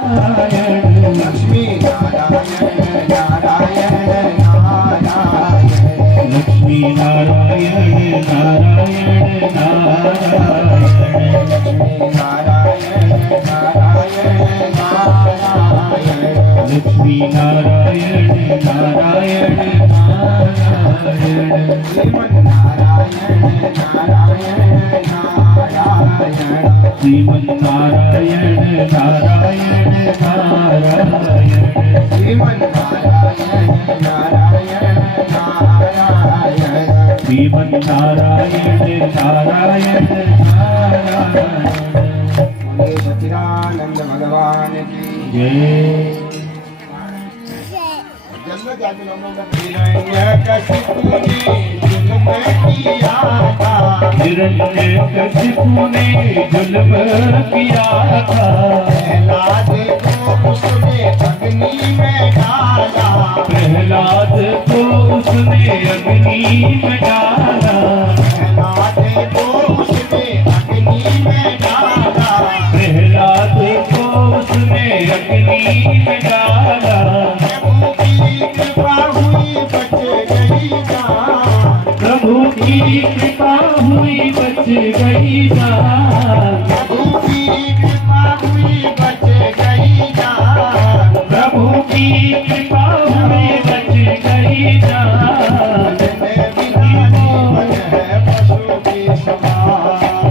लक्ष्मी नारायण नारायण नारायण लक्ष्मी नारायण नारायण नारायण लक्ष्मी नारायण नारायण नारायण लक्ष्मी नारायण नारायण नारायण श्रीमन नारायण नारायण नारायण श्रीमन नारायण नारायण नारायण श्रीमन नारायण नारायण नारायण बोले सच्चिदानंद भगवान की जय। हिरण्यकशिपु ने जुल्म किया था हिरण्यकशिपु ने जुल्म किया था प्रहलाद को उसने अग्नि में डाला प्रहलाद को उसने अग्नि में डाला प्रहलाद को उसने अग्नि में डाला प्रहलाद को उसने अग्नि में डाला प्रभु की कृपा हुई बच गई जान प्रभु की कृपा हुई बच गई जान प्रभु की कृपा हुई बच गई जान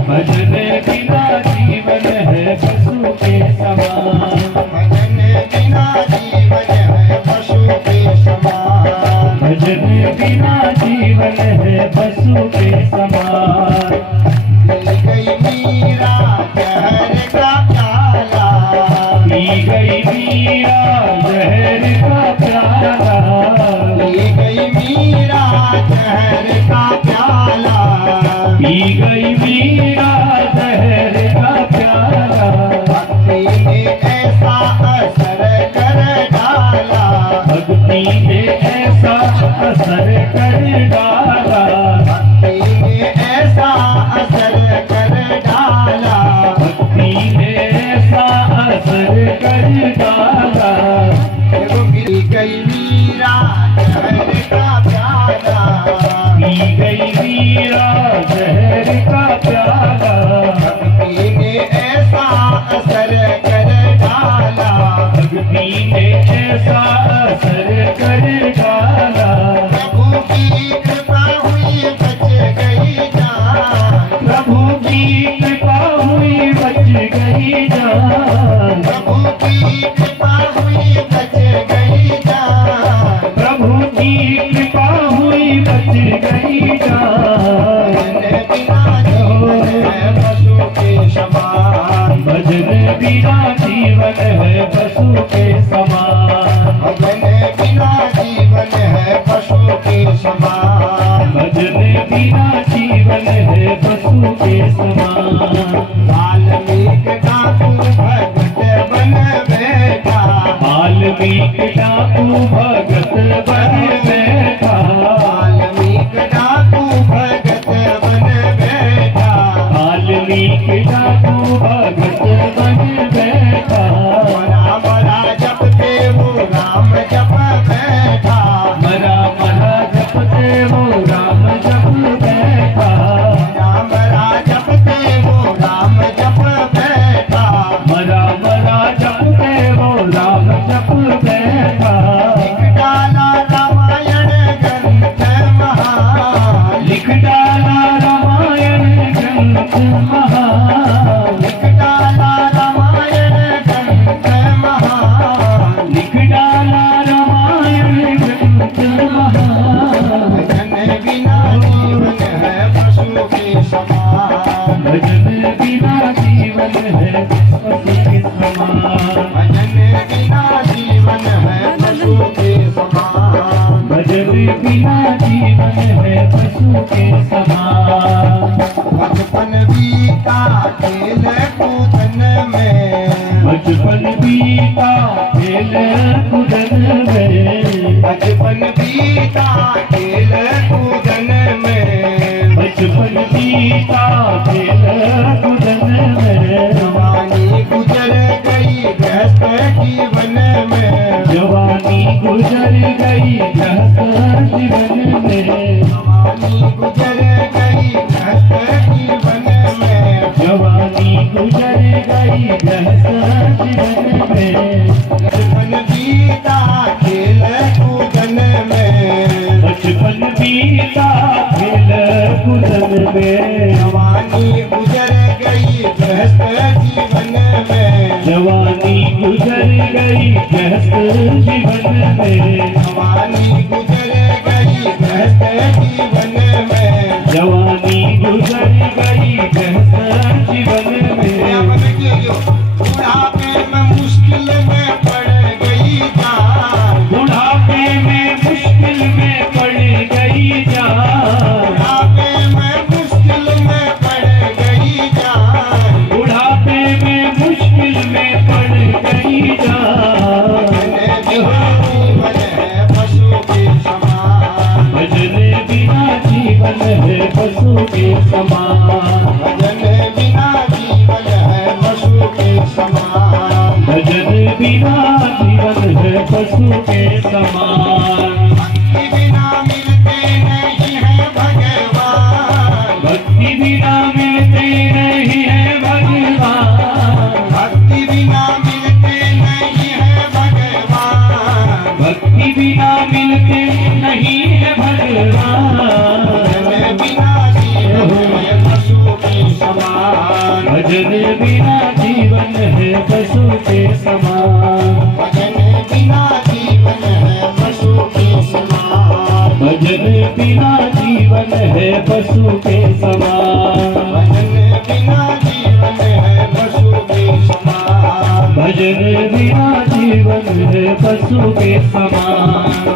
भजन बिना जीवन है पशु के समान भजन बिना जीवन है पशु के समान भजन बिना जीवन है पशु के समान पी गई मीरा जहर का प्याला पी गई मीरा जहर का प्याला पी गई मीरा जहर का प्याला पी गई मीरा जहर का प्याला भक्ति ने ऐसा असर कर डाला भक्ति ने ऐसा असर कर डाला भक्ति ने ऐसा असर कर डाला भक्ति ने ऐसा असर कर डाला पी गई मीरा जहर का प्याला पी गई मीरा जहर का प्याला भक्ति ने ऐसा असर कर डाला भक्ति ने ऐसा असर कर डाला प्रभु की कृपा हुई बच गई जान प्रभु की कृपा हुई बच गई जान प्रभु की कृपा हुई बच गई जान प्रभु की कृपा हुई बच गई जान भजन बिना जीवन है पशु के समान भजन बिना जीवन है पशु के समान भजन बिना जीवन है पशु के समान वाल्मीकि डाकू भगत बन बैठा वाल्मीकि डाकू भगत बन बैठा वाल्मीकि डाकू भगत बन बैठा वाल्मीकि डाकू भगत बन बैठा मरा मरा जपते वो राम जप बैठा मरा मरा जपते वो राम जप बैठा राम रा जपते वो राम जप बैठा मरा मरा जपते वो राम जप बैठा लिख डाला रामायण ग्रंथ महान लिख डाला रामायण ग्रंथ महान लिख डाला रामायण ग्रंथ महान लिख डाला रामायण ग्रंथ महान भजन बिना जीवन है पशु के समान भजन बिना जीवन है पशु के समान भजन बिना जीवन है पशु के समान भजन बिना जीवन है पशु के समान बचपन बीता खेल कूदन में बचपन बीता खेल कूदन में बचपन बीता खेल कूदन में बचपन बीता खेल कूदन में जवानी गुजर गई व्यस्त गुजर गई गृहस्थ जीवन में, जवानी गुजर गई गृहस्थ जीवन में, जवानी गुजर गई गृहस्थ जीवन में, बचपन बीता खेल कूदन में, बचपन बीता खेल कूदन में, जवानी गुजर गई गृहस्थ जीवन में, जवानी गुजर गई गृहस्थ जीवन में, जवानी गुजर गई गृहस्थ जीवन में, जवानी गुजर गई गृहस्थ जीवन में, बुढ़ापे में मुश्किल में पड़ गई जान, बुढ़ापे में मुश्किल में पड़ गई जान, बुढ़ापे में मुश्किल में पड़ गई जान, बुढ़ापे में मुश्किल में पड़ गई जान, जीवन है पशु के समान, भजन बिना जीवन है पशु के समान, भजन बिना जीवन है पशु के समान, भजन बिना जीवन है पशु के समान, भक्ति बिना मिलते नहीं है भगवान, भक्ति बिना मिलते नहीं है भगवान, भक्ति बिना मिलते नहीं है भगवान, भक्ति बिना मिलते नहीं है भगवान, भजन बिना जीवन है पशु के समान, भजन बिना जीवन है पशु के समान, भजन बिना जीवन है पशु के समान, भजन बिना जीवन है पशु के समान, भजन बिना जीवन है पशु के समान, भजन बिना जीवन है पशु के समान।